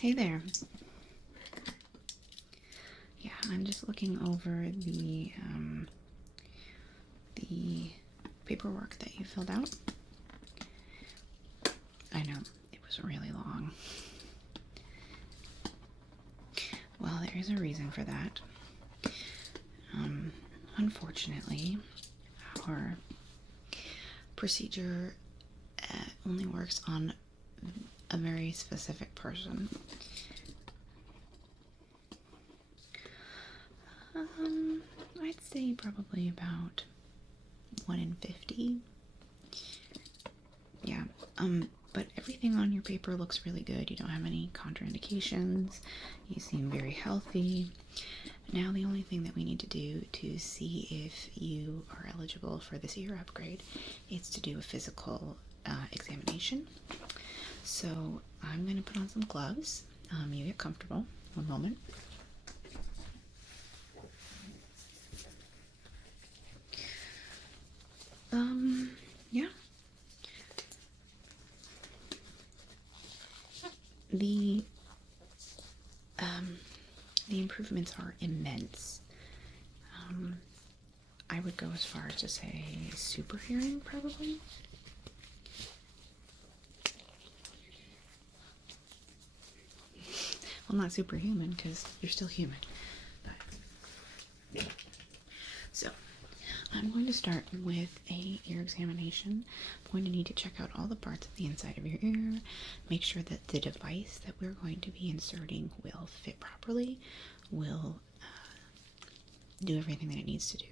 Hey there. Yeah, I'm just looking over the paperwork that you filled out. I know, it was really long. Well, there is a reason for that. Unfortunately, our procedure only works on a very specific person. I'd say probably about 1 in 50. Yeah, but everything on your paper looks really good. You don't have any contraindications. You seem very healthy. Now the only thing that we need to do to see if you are eligible for this ear upgrade is to do a physical examination. So I'm going to put on some gloves. You get comfortable. One moment. Yeah. The improvements are immense. I would go as far as to say super hearing, probably. Well, not superhuman, because you're still human. But. So, I'm going to start with a ear examination. I'm going to need to check out all the parts of the inside of your ear, make sure that the device that we're going to be inserting will fit properly, will do everything that it needs to do.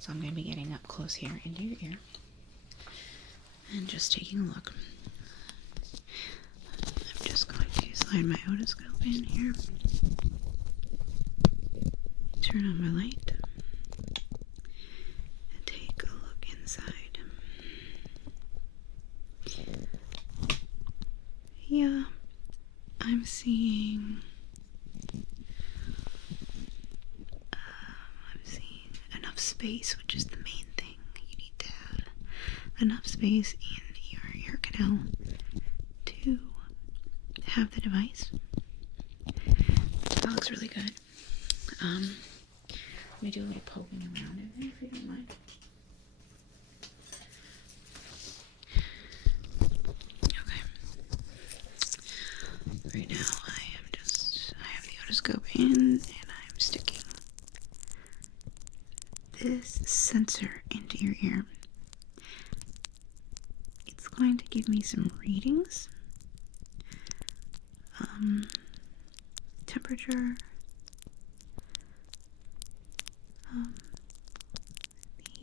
So I'm going to be getting up close here into your ear and just taking a look. I'm just going to slide my otoscope in here, turn on my light, and take a look inside. Yeah, I'm seeing enough space, which is the main thing. You need to have enough space in your ear canal to have the device. That looks really good. Let me do a little poking around in there if you don't mind. Okay. Right now I have the otoscope in and I'm sticking this sensor into your ear. It's going to give me some readings. Temperature,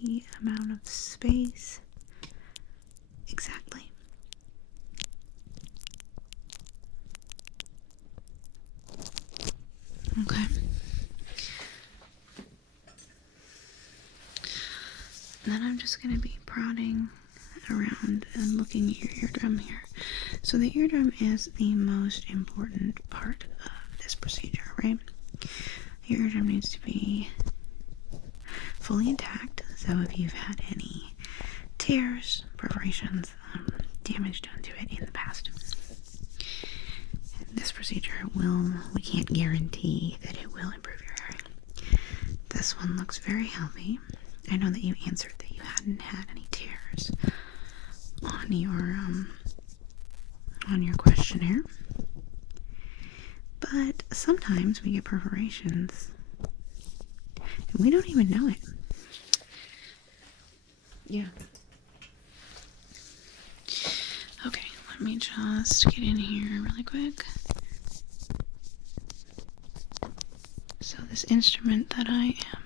the amount of space, exactly. Okay. And then I'm just going to be prodding around and looking at your eardrum here. So the eardrum is the most important part of this procedure, right? Your eardrum needs to be fully intact, so if you've had any tears, perforations, damage done to it in the past, this procedure we can't guarantee that it will improve your hearing. This one looks very healthy. I know that you answered that you hadn't had any tears on your questionnaire, but sometimes we get perforations and we don't even know it. Yeah. Okay, let me just get in here really quick. So this instrument that I am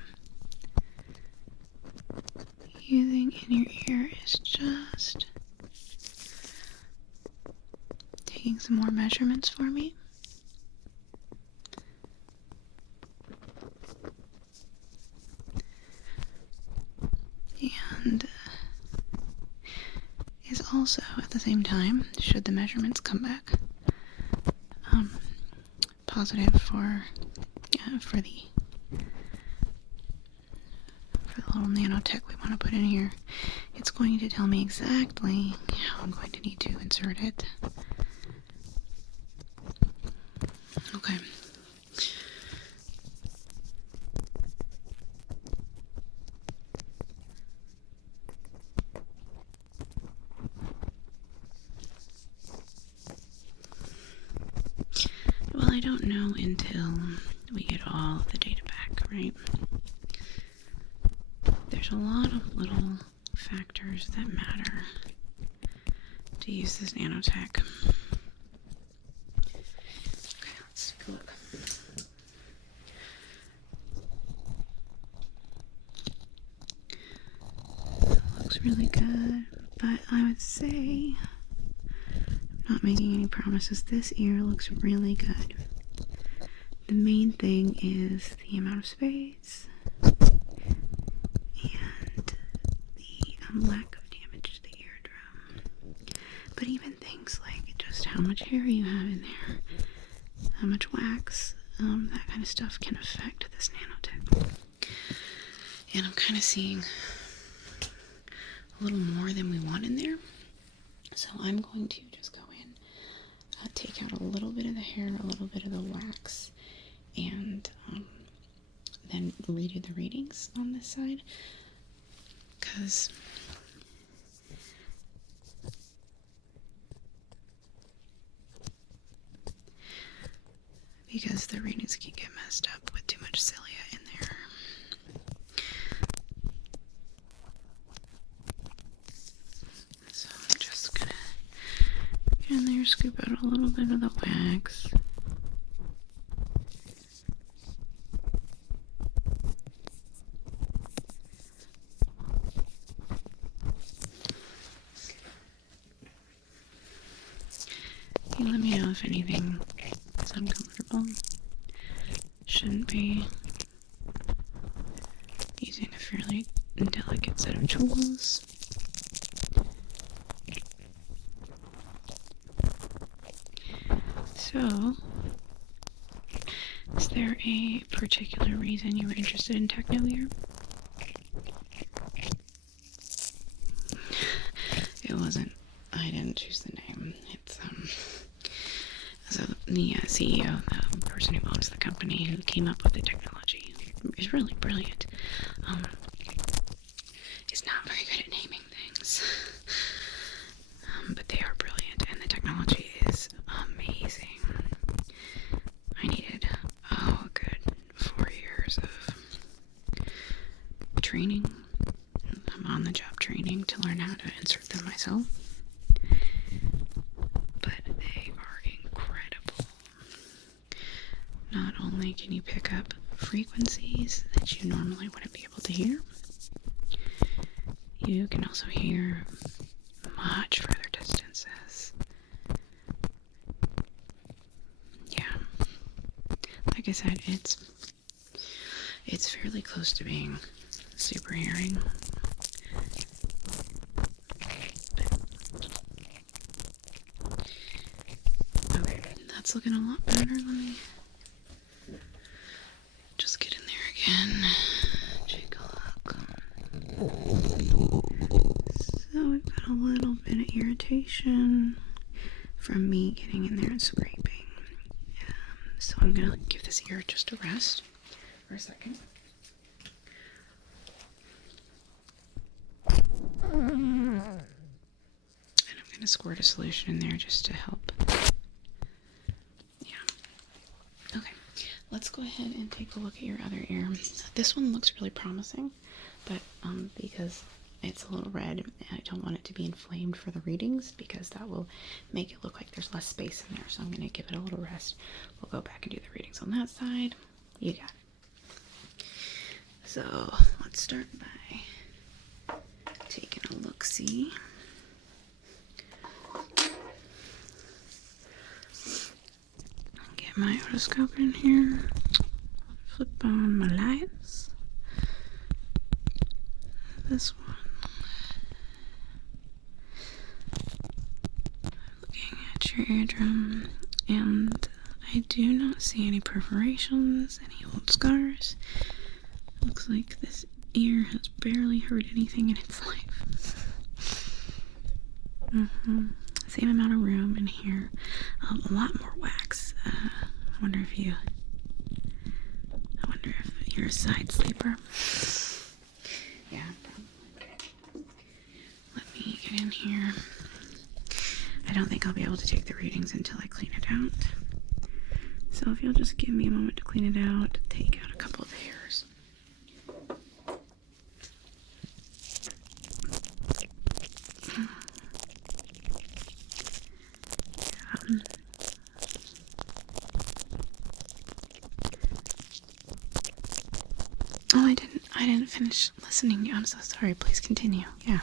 using in your ear is just taking some more measurements for me. And is also at the same time, should the measurements come back positive for the little nanotech we want to put in here, it's going to tell me exactly how I'm going to need to insert it. Okay. Well, I don't know until we get all of the data back, right? There's a lot of little factors that matter to use this nanotech. Okay, let's take a look. Looks really good, but I would say, not making any promises, this ear looks really good. The main thing is the amount of space and the lack of damage to the eardrum. But even things like just how much hair you have in there, how much wax, that kind of stuff can affect this nanotech. And I'm kind of seeing a little more than we want in there. So I'm going to just go in, take out a little bit of the hair, a little bit of the wax, and then redo the readings on this side, because the readings can get messed up with too much cilia in there. So I'm just gonna get in there, scoop out a little bit of the wax. You let me know if anything is uncomfortable. Shouldn't be using a fairly delicate set of tools. So, is there a particular reason you were interested in techno ear? It wasn't. I didn't choose the name. It's so the CEO, the person who owns the company, who came up with the technology, is really brilliant. Is not very good at naming things, but they are brilliant, and the technology is amazing. I needed a good 4 years of training, on-the-job training, to learn how to insert them myself. But they are incredible. Not only can you pick up frequencies that you normally wouldn't be able to hear, you can also hear much further distances. Yeah. Like I said, it's fairly close to being super hearing. Okay, that's looking a lot better. Let me just get in there again. Take a look. So we've got a little bit of irritation from me getting in there and scraping. So I'm gonna give this ear just a rest for a second. And I'm gonna squirt a solution in there just to help. Yeah. Okay, let's go ahead and take a look at your other ear. This one looks really promising, but because it's a little red, I don't want it to be inflamed for the readings, because that will make it look like there's less space in there. So I'm gonna give it a little rest. We'll go back and do the readings on that side. You got it. So let's start by taking a look-see. Get my otoscope in here. Flip on my lights. This one. Looking at your eardrum, and I do not see any perforations, any old scars. Looks like this ear has barely heard anything in its life. Same amount of room in here. A lot more wax. I wonder if you're a side sleeper. Yeah, probably. Let me get in here. I don't think I'll be able to take the readings until I clean it out. So if you'll just give me a moment to clean it out, take out a couple of hairs. Oh, I didn't finish listening. I'm so sorry. Please continue. Yeah.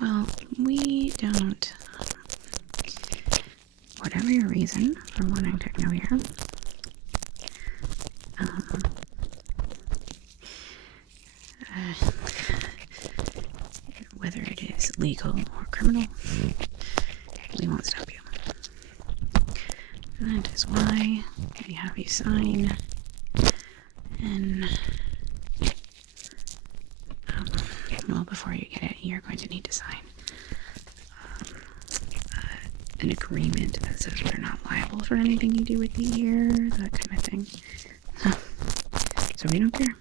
Well, we don't. Whatever your reason for wanting techno ear, whether it is legal or criminal, we won't stop you. And that is why we have you sign and well, before you get it, you're going to need to sign an agreement that says we're not liable for anything you do with the ear, that kind of thing. So we don't care.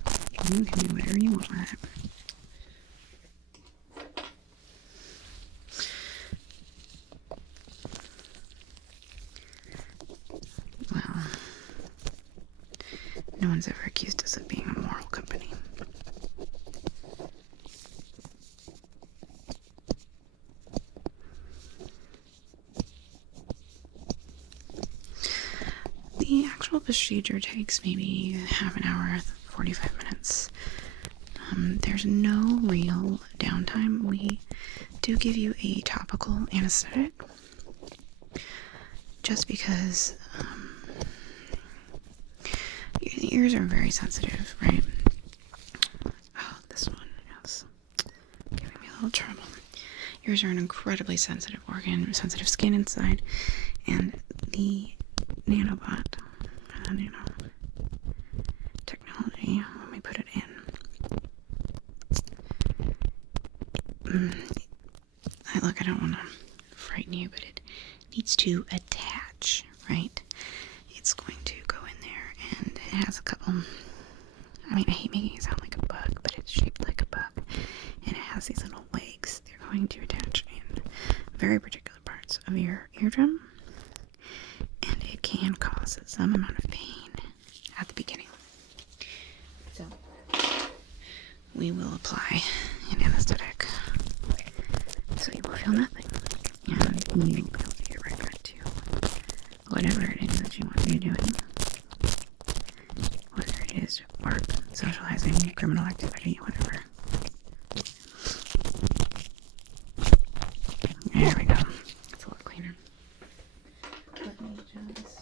You can do whatever you want with it. Well, no one's ever accused us of being a moral company. The actual procedure takes maybe half an hour, 45 minutes. There's no real downtime. We do give you a topical anesthetic just because your ears are very sensitive, right? Oh, this one is giving me a little trouble. Ears are an incredibly sensitive organ, sensitive skin inside, and the nanobot, nano technology, when we put it in, look, I don't want to frighten you, but it needs to attach, right? It's going to go in there, and it has a couple, I mean, I hate making it sound like a bug, but it's shaped like a bug, and it has these little legs. They're going to attach in very particular parts of your eardrum, and it can cause some amount of pain at the beginning. So, we will apply an anesthetic, so you will feel nothing, and you will be able to get right back to whatever it is that you want to be doing, whether it is work, socializing, criminal activity, whatever. There we go. It's a lot cleaner. Let me just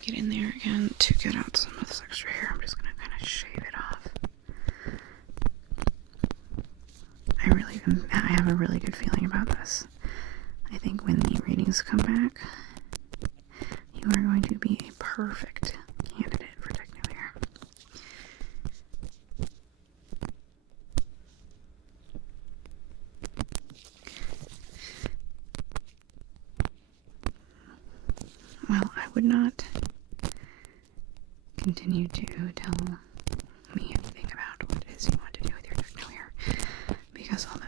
get in there again to get out some of this extra hair. I'm just going to kind of shave it off. I have a really good feeling about this. I think when the readings come back, you are going to be a perfect candidate for techno hair. Well, I would not continue to tell me anything about what it is you want to do with your techno hair, because although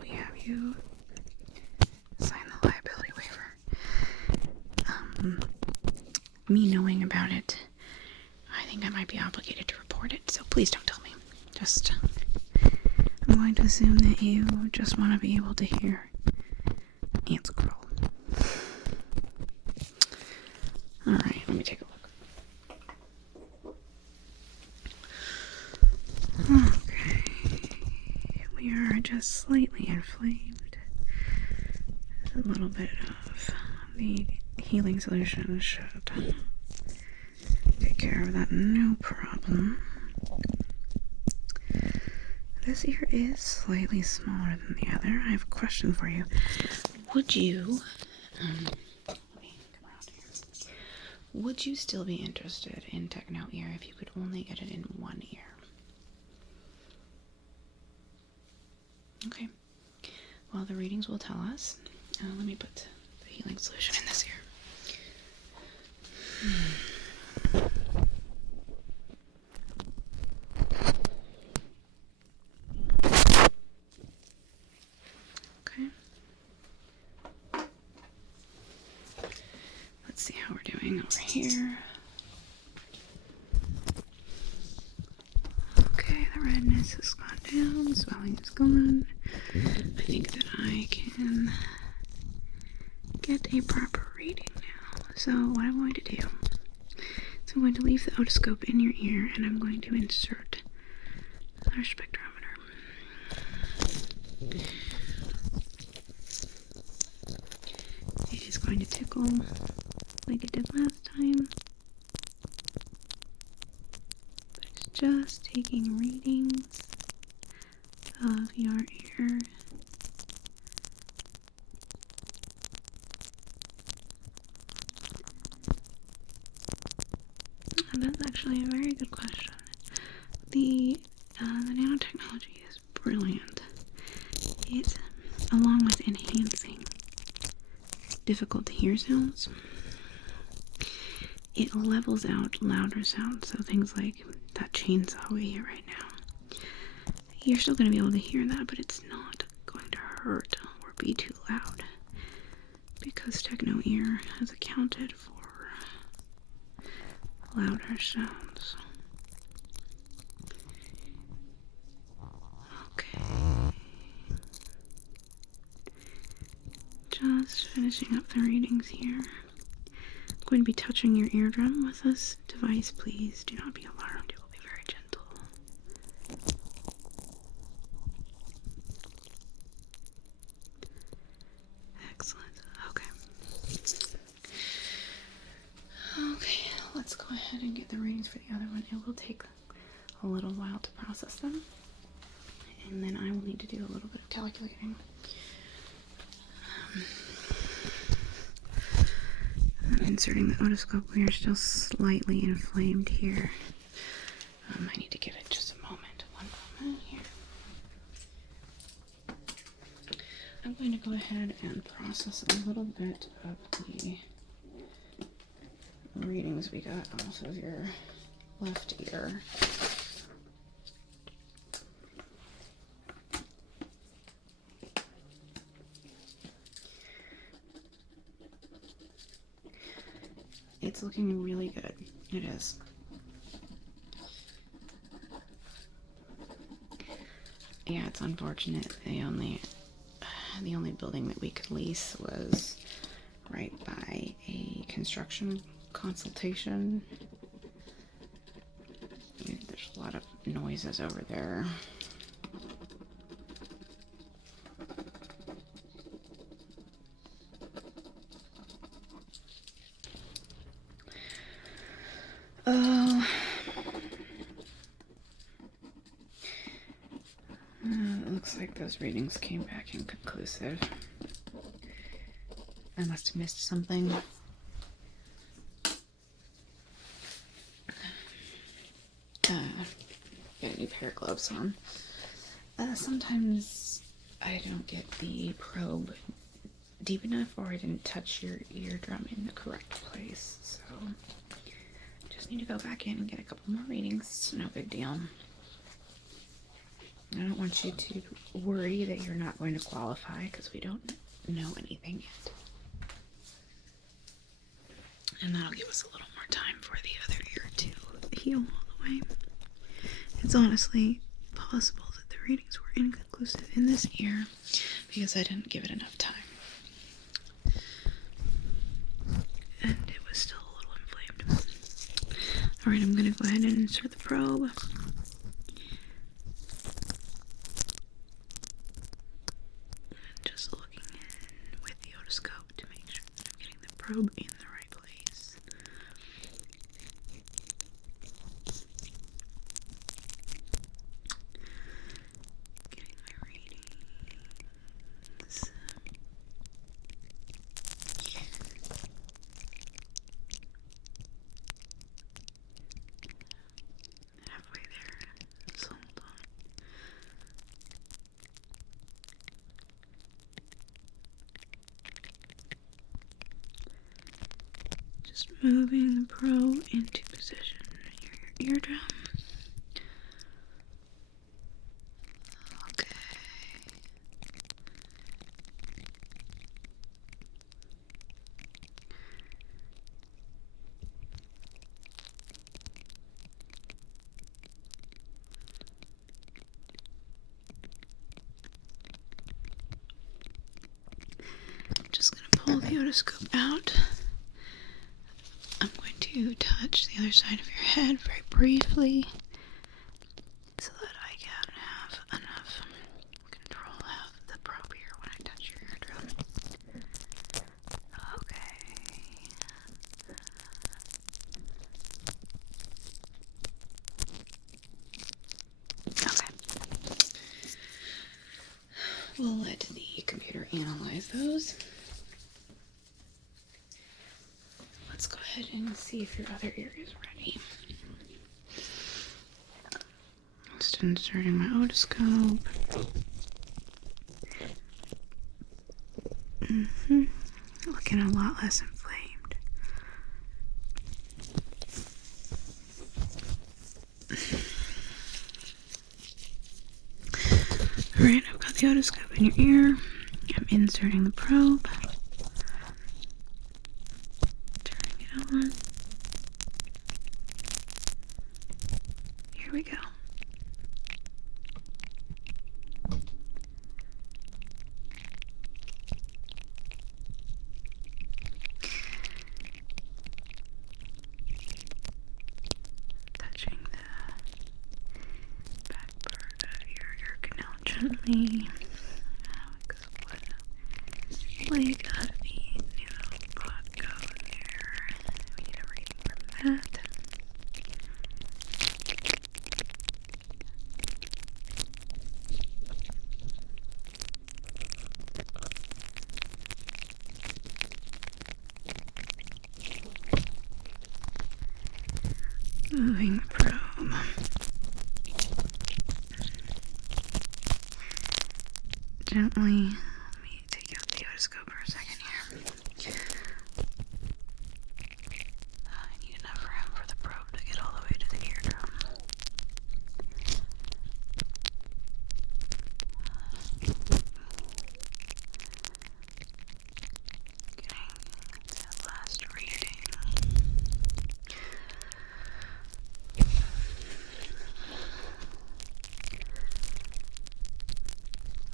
we have you sign the liability waiver, me knowing about it, I think I might be obligated to report it, so please don't tell me. Just, I'm going to assume that you just want to be able to hear ants crawl. Alright, let me take a look. Okay, we are just slightly inflamed. A little bit of the healing solution should take care of that, no problem. This ear is slightly smaller than the other. I have a question for you. Would you, let me come around here. Would you still be interested in techno ear if you could only get it in one ear? Okay. Well, the readings will tell us. Let me put the healing solution in this ear. Okay. Let's see how we're doing over here. Okay, the redness has gone down, swelling is gone. I think that I can get a proper reading now. So what I'm going to do is I'm going to leave the otoscope in your ear and I'm going to insert our spectrometer. It is going to tickle like it did last time. But it's just taking readings of your ear. That's actually a very good question. The nanotechnology is brilliant. It, along with enhancing difficult to hear sounds, it levels out louder sounds. So things like that chainsaw we hear right now. You're still going to be able to hear that, but it's not going to hurt or be too loud. Because Techno Ear has accounted for louder sounds. Okay. Just finishing up the readings here. I'm going to be touching your eardrum with this device. Please do not be alarmed. It will be very gentle. Excellent. Okay. Okay, let's go ahead and get the readings for the other one. It will take a little while to process them. And then I will need to do a little bit of calculating. I'm inserting the otoscope. We are still slightly inflamed here. I need to give it just a moment. One moment here. I'm going to go ahead and process a little bit of the readings we got off of your left ear. It's looking really good. It is. Yeah, it's unfortunate. The only building that we could lease was right by a construction consultation. There's a lot of noises over there. It looks like those readings came back inconclusive. I must have missed something. Get a new pair of gloves on. Sometimes I don't get the probe deep enough, or I didn't touch your eardrum in the correct place, so just need to go back in and get a couple more readings. It's no big deal. I don't want you to worry that you're not going to qualify, because we don't know anything yet. And that'll give us a little more time for the other ear to heal all the way. It's honestly possible that the readings were inconclusive in this ear because I didn't give it enough time. And it was still a little inflamed. Alright, I'm going to go ahead and insert the probe. Just looking in with the otoscope to make sure that I'm getting the probe in the right place. Getting my readings. Halfway there. So hold on. Just moving the probe into position near your eardrum. Okay. Just going to pull the otoscope out. I'm going to touch the other side of your head very briefly so that I can have enough control of the probe here when I touch your eardrum. Okay. Okay. We'll let the computer analyze those. Let's go ahead and see if your other ear is ready. Just inserting my otoscope. Looking a lot less inflamed. Alright, I've got the otoscope in your ear. I'm inserting the probe. Turning it on. Here we go. Touching the back part of your ear canal gently. Like gotta be, pot go there. We need a reading from that. Moving the probe. Gently. Let me take out the otoscope for a second here. I need enough room for the probe to get all the way to the eardrum. Getting that last reading.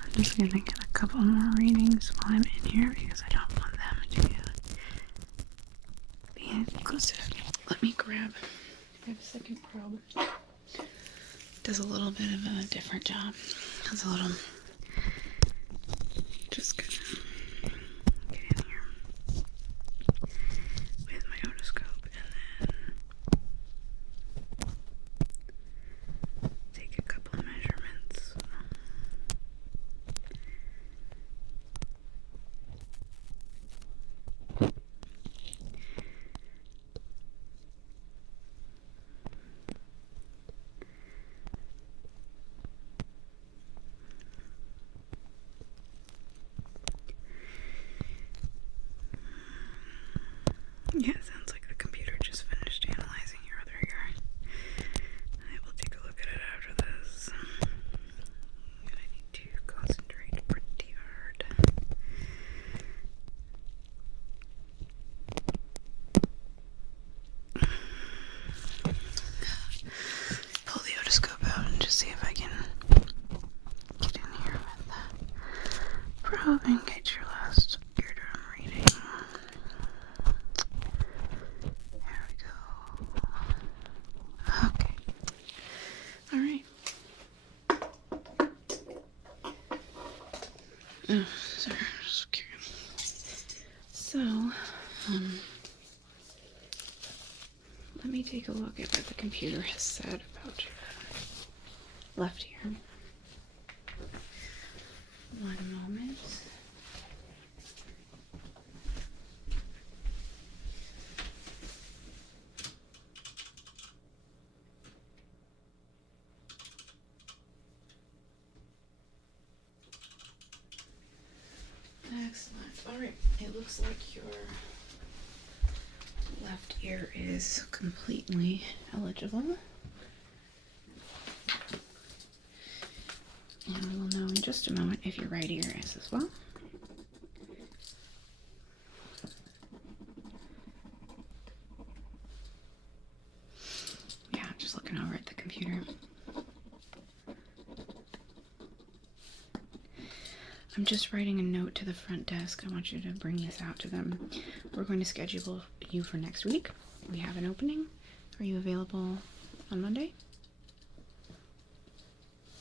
I'm just gonna get a couple more readings while I'm in here because I don't want them to be inclusive. Let me grab a second probe. Does a little bit of a different job. Does a little. Just gonna get in here with my otoscope and then take a couple of measurements. Yeah, it sounds like the computer just finished analyzing your other ear. I will take a look at it after this. I need to concentrate pretty hard. Pull the otoscope out and just see if I can get in here with the probe and get your last eardrum reading. There we go. Okay. Alright. Oh, sorry, I'm just curious. So, let me take a look at what the computer has said about your left ear. One moment. Excellent. Alright, it looks like your left ear is completely eligible. And we'll know in just a moment if your right ear is as well. Yeah, just looking over at the computer. I'm just writing a note to the front desk. I want you to bring this out to them. We're going to schedule you for next week. We have an opening. Are you available on Monday?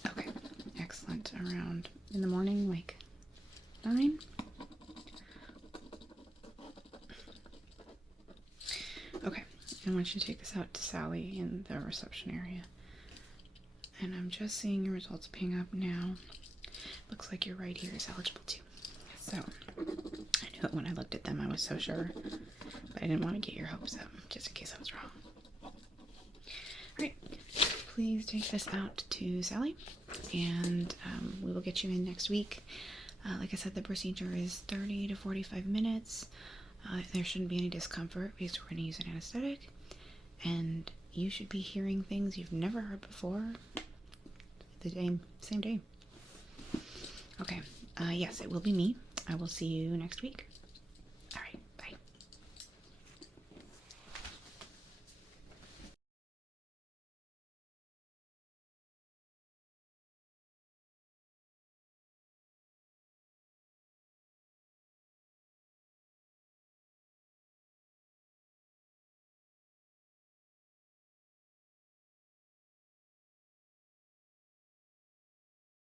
Okay, excellent. Around in the morning, like 9? Okay, I want you to take this out to Sally in the reception area. And I'm just seeing your results ping up now. Looks like your right ear is eligible too. So, I knew it when I looked at them. I was so sure. But I didn't want to get your hopes up, just in case I was wrong. Alright, please take this out to Sally. And we will get you in next week. Like I said, the procedure is 30 to 45 minutes. There shouldn't be any discomfort because we're going to use an anesthetic. And you should be hearing things you've never heard before the same day. Okay, yes, it will be me. I will see you next week. All right.